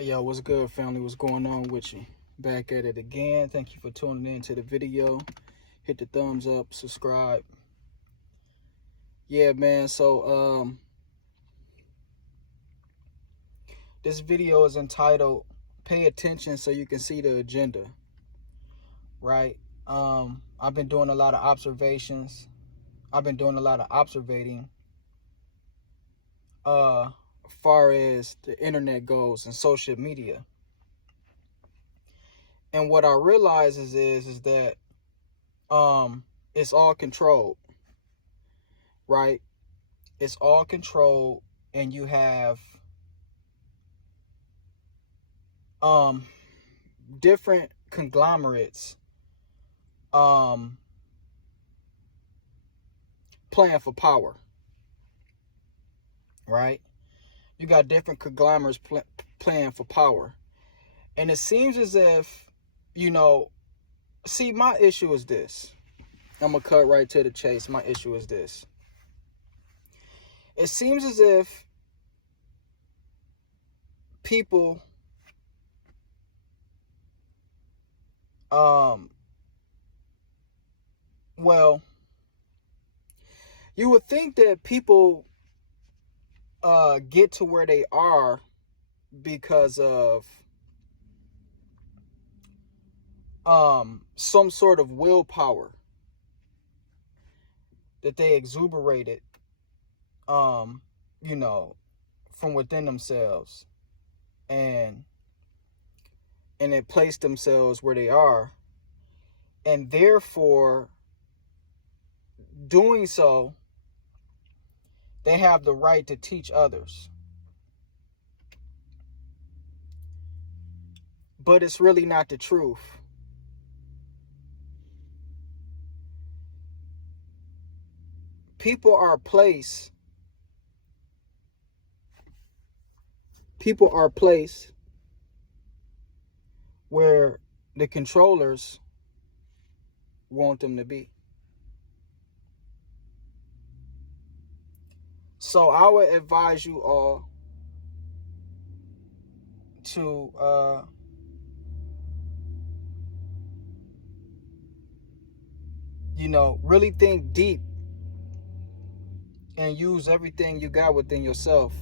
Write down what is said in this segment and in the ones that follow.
Hey, yo, what's good, family? What's going on with you? Back at it again. Thank you for tuning in to the video. Hit the thumbs up, subscribe. Yeah, man. So, this video is entitled "Pay Attention So You Can See the Agenda." Right? I've been doing a lot of observations. I've been doing a lot of observating. As far as the internet goes and social media. And what I realize is that it's all controlled, right? It's all controlled, and you have different conglomerates playing for power, right? You got different conglomerates playing for power. And it seems as if, see, my issue is this. I'm going to cut right to the chase. My issue is this. It seems as if people well, you would think that people get to where they are because of some sort of willpower that they exuberated from within themselves, and it placed themselves where they are, and therefore doing so they have the right to teach others. But it's really not the truth. People are placed where the controllers want them to be. So I would advise you all to really think deep and use everything you got within yourself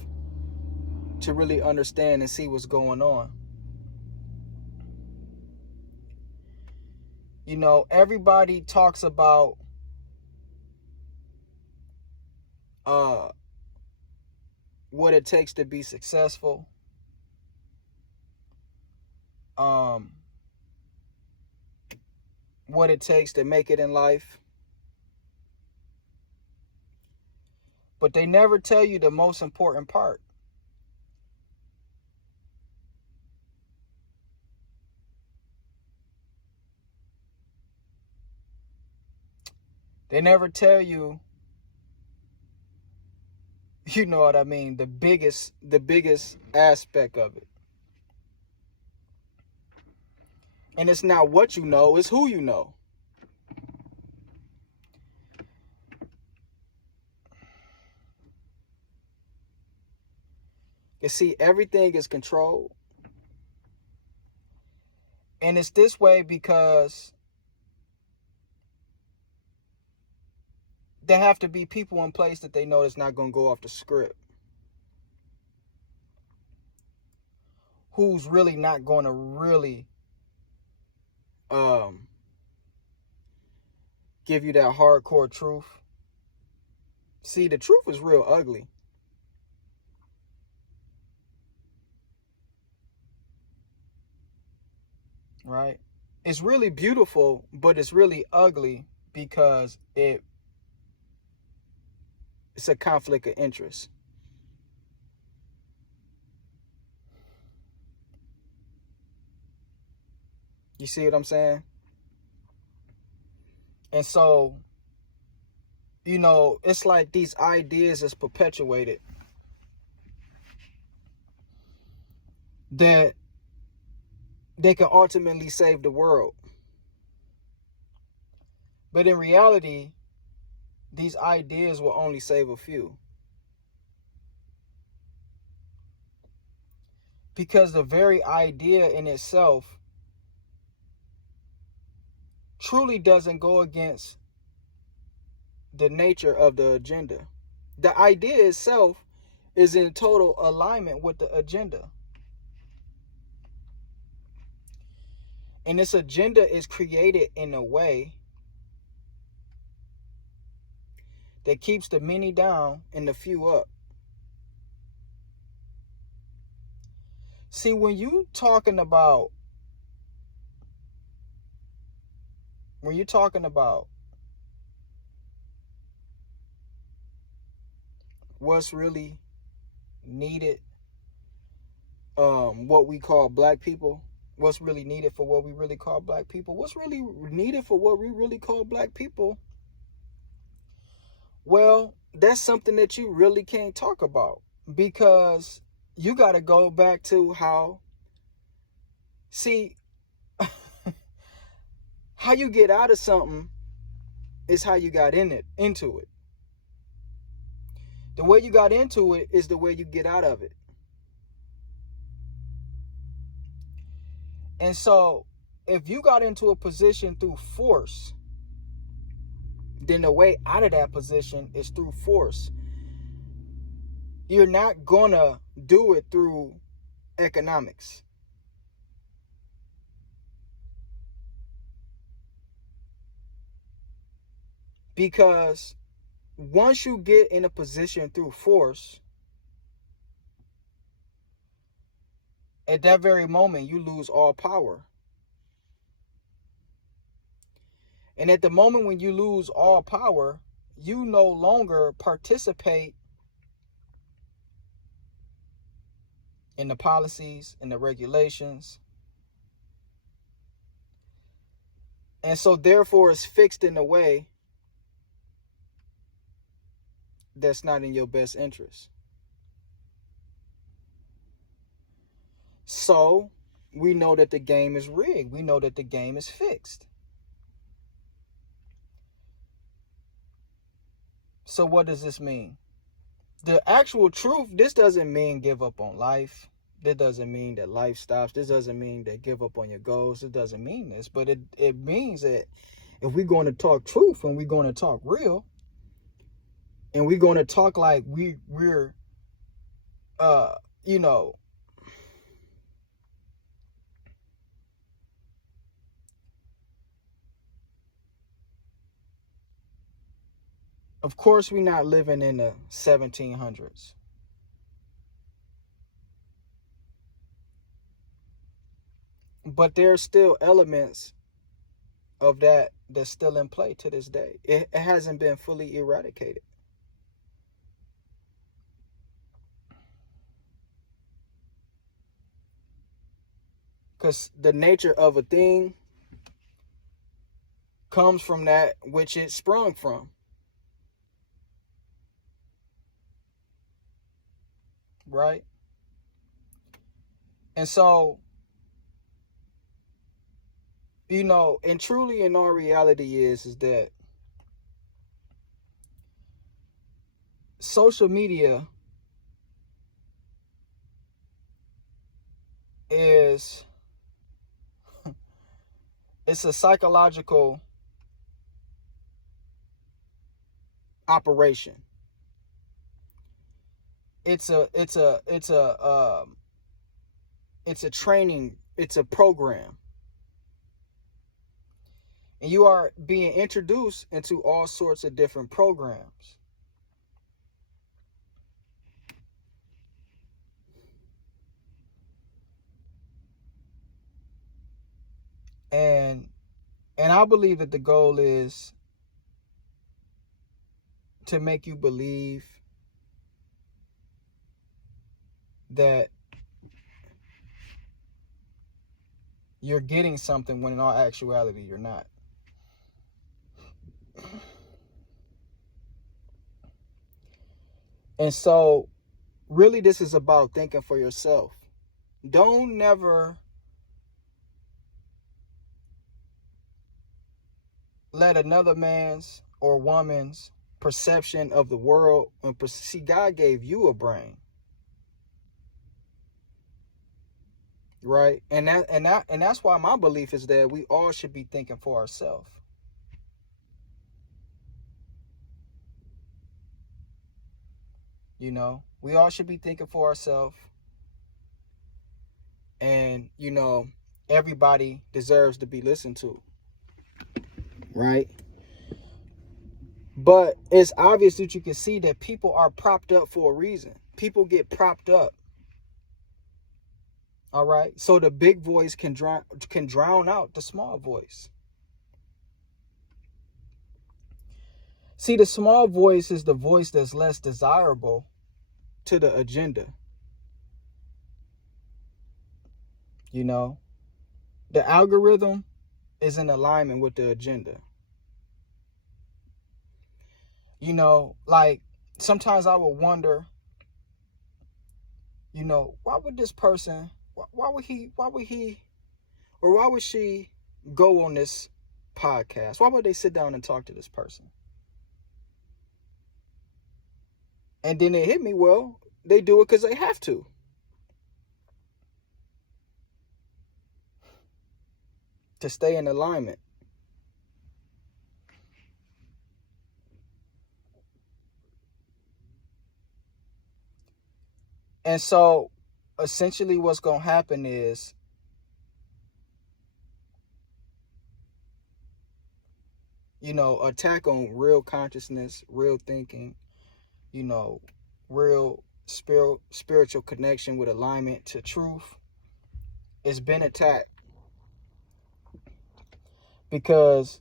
to really understand and see what's going on. Everybody talks about what it takes to be successful. What it takes to make it in life. But they never tell you the most important part. They never tell you, you know what I mean, the biggest aspect of it. And it's not what you know, it's who you know. You see, everything is controlled. And it's this way because there have to be people in place that they know that's not going to go off the script. Who's really not going to really give you that hardcore truth. See, the truth is real ugly. Right? It's really beautiful, but it's really ugly because it's a conflict of interest. You see what I'm saying? And so, it's like these ideas is perpetuated that they can ultimately save the world. But in reality, these ideas will only save a few. Because the very idea in itself truly doesn't go against the nature of the agenda. The idea itself is in total alignment with the agenda. And this agenda is created in a way that keeps the many down and the few up. See, when you're talking about what's really needed, what we call black people, what's really needed for what we really call black people, what's really needed for what we really call black people, well, that's something that you really can't talk about, because you got to go back to how you get out of something is how you got into it. The way you got into it is the way you get out of it. And so if you got into a position through force, then the way out of that position is through force. You're not gonna do it through economics. Because once you get in a position through force, at that very moment, you lose all power. And at the moment when you lose all power, you no longer participate in the policies and the regulations. And so therefore it's fixed in a way that's not in your best interest. So we know that the game is rigged. We know that the game is fixed. So what does this mean? The actual truth, this doesn't mean give up on life. This doesn't mean that life stops. This doesn't mean that give up on your goals. It doesn't mean this. But it means that if we're going to talk truth and we're going to talk real, and we're going to talk like we're of course we're not living in the 1700s. But there's still elements of that that's still in play to this day. It hasn't been fully eradicated. Because the nature of a thing comes from that which it sprung from. Right? And so, and truly in our reality is that social media is it's a psychological operation. It's a training, it's a program. And you are being introduced into all sorts of different programs. And I believe that the goal is to make you believe that you're getting something when in all actuality you're not. And so really this is about thinking for yourself. Don't never let another man's or woman's perception of the world, see, God gave you a brain. right? And that's why my belief is that we all should be thinking for ourselves. You know, we all should be thinking for ourselves. And, you know, everybody deserves to be listened to, right? But it's obvious that you can see that people are propped up for a reason. People get propped up. All right. So the big voice can drown out the small voice. See, the small voice is the voice that's less desirable to the agenda. You know, the algorithm is in alignment with the agenda. You know, like sometimes I would wonder, you know, why would this person, why would he, or why would she go on this podcast? Why would they sit down and talk to this person? And then it hit me, well, they do it because they have to. To stay in alignment. And so essentially what's going to happen is, you know, attack on real consciousness, real thinking, you know, real spiritual connection with alignment to truth. It's been attacked. Because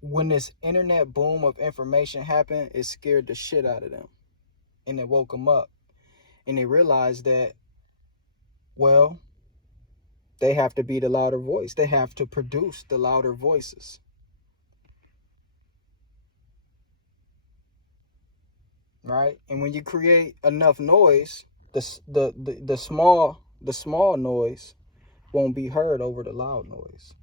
when this internet boom of information happened, it scared the shit out of them. And it woke them up. And they realized that, well, they have to be the louder voice. They have to produce the louder voices. Right? And when you create enough noise, the small noise won't be heard over the loud noise.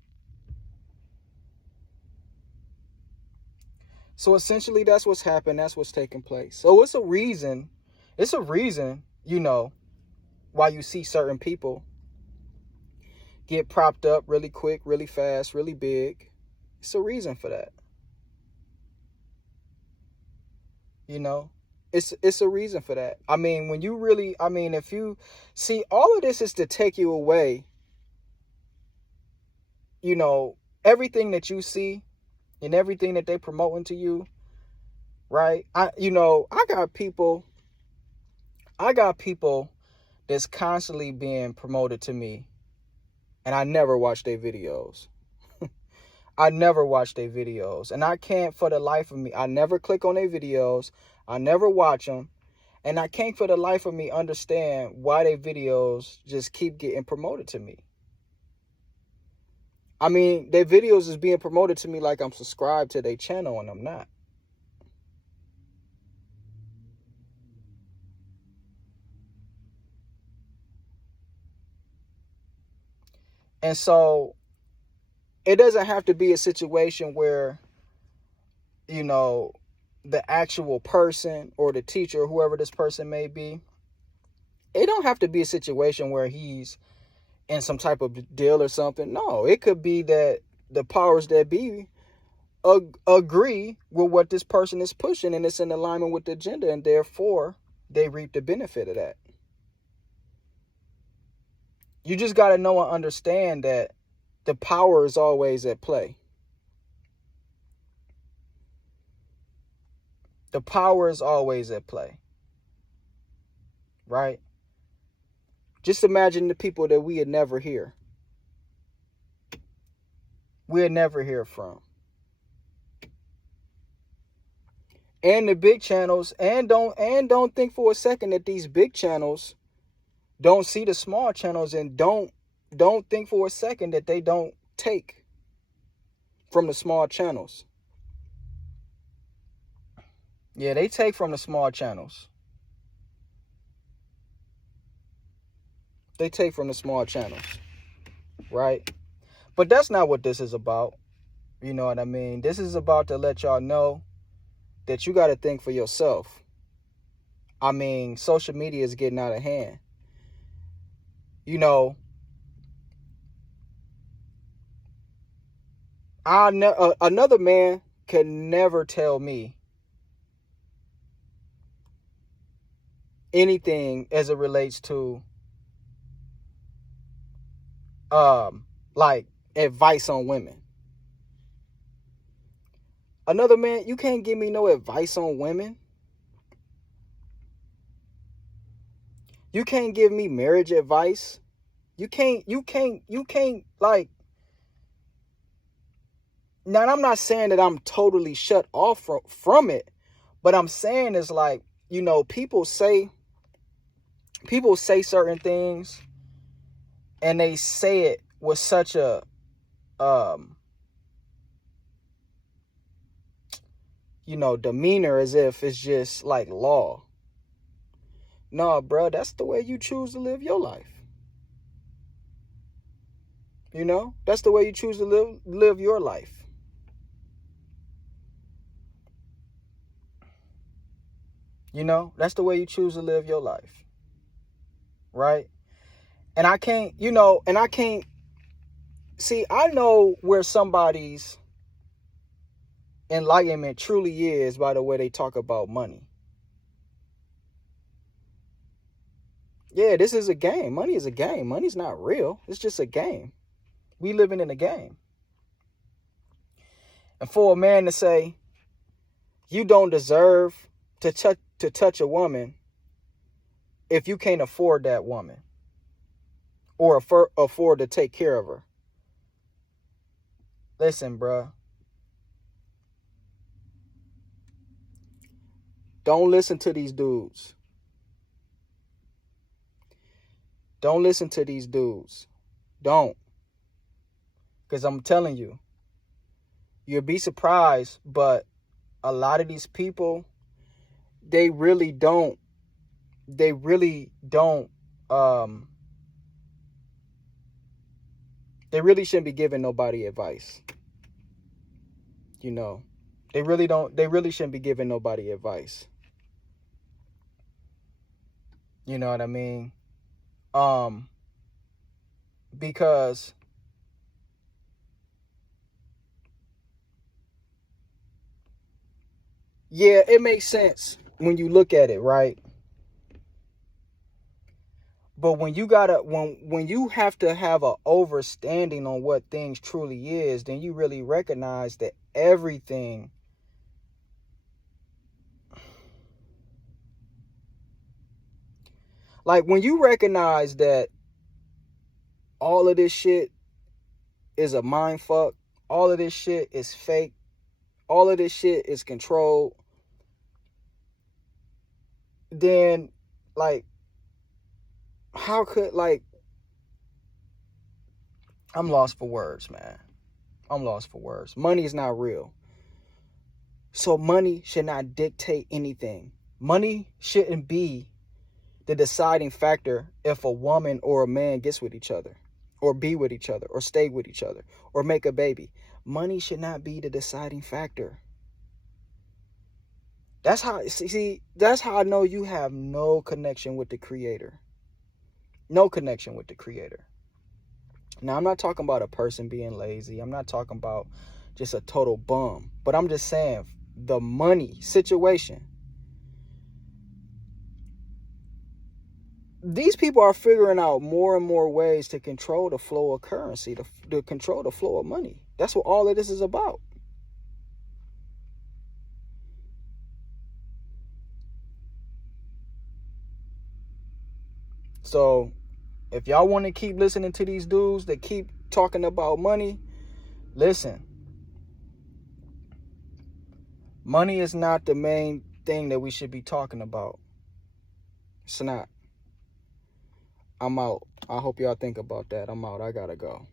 So essentially that's what's happened. That's what's taking place. So it's a reason, you know, why you see certain people get propped up really quick, really fast, really big. It's a reason for that. You know, it's a reason for that. I mean, when you really, I mean, if you see, all of this is to take you away, you know, everything that you see and everything that they promoting to you, right? I got people that's constantly being promoted to me, and I never watch their videos. I never watch their videos, and I can't for the life of me. I never click on their videos. I never watch them, and I can't for the life of me understand why their videos just keep getting promoted to me. I mean, their videos is being promoted to me like I'm subscribed to their channel, and I'm not. And so it doesn't have to be a situation where, you know, the actual person or the teacher, whoever this person may be, it don't have to be a situation where he's in some type of deal or something. No, it could be that the powers that be agree with what this person is pushing, and it's in alignment with the agenda, and therefore they reap the benefit of that. You just got to know and understand that the power is always at play. The power is always at play. Right? Just imagine the people that we would never hear. We'll never hear from. And the big channels, and don't think for a second that these big channels don't see the small channels, and don't think for a second that they don't take from the small channels. Yeah, they take from the small channels. They take from the small channels, right? But that's not what this is about. You know what I mean? This is about to let y'all know that you got to think for yourself. I mean, social media is getting out of hand. You know, Another man can never tell me anything as it relates to like advice on women. Another man, you can't give me no advice on women. You can't give me marriage advice. You can't like, now I'm not saying that I'm totally shut off from it, but I'm saying is like, you know, people say certain things and they say it with such a you know, demeanor as if it's just like law. No, bro, that's the way you choose to live your life. You know, that's the way you choose to live your life. You know, that's the way you choose to live your life. Right? And I can't, you know, see, I know where somebody's enlightenment truly is by the way they talk about money. Yeah, this is a game. Money is a game. Money's not real. It's just a game. We living in a game. And for a man to say, you don't deserve to touch a woman if you can't afford that woman or afford to take care of her. Listen, bruh. Don't listen to these dudes. Don't listen to these dudes. Don't. Because I'm telling you, you'll be surprised, but a lot of these people, they really shouldn't be giving nobody advice. You know, they really shouldn't be giving nobody advice. You know what I mean? Because yeah, it makes sense when you look at it, right? But when you have to have an overstanding on what things truly is, then you really recognize that everything like when you recognize that all of this shit is a mind fuck, all of this shit is fake, all of this shit is controlled, then like how could, like, I'm lost for words, man. I'm lost for words. Money is not real. So money should not dictate anything. Money shouldn't be the deciding factor if a woman or a man gets with each other, or be with each other, or stay with each other, or make a baby. Money should not be the deciding factor. That's how I know you have no connection with the Creator. No connection with the Creator. Now, I'm not talking about a person being lazy. I'm not talking about just a total bum. But I'm just saying, the money situation. These people are figuring out more and more ways to control the flow of currency, to control the flow of money. That's what all of this is about. So, if y'all want to keep listening to these dudes that keep talking about money, listen. Money is not the main thing that we should be talking about. It's not. I'm out. I hope y'all think about that. I'm out. I gotta go.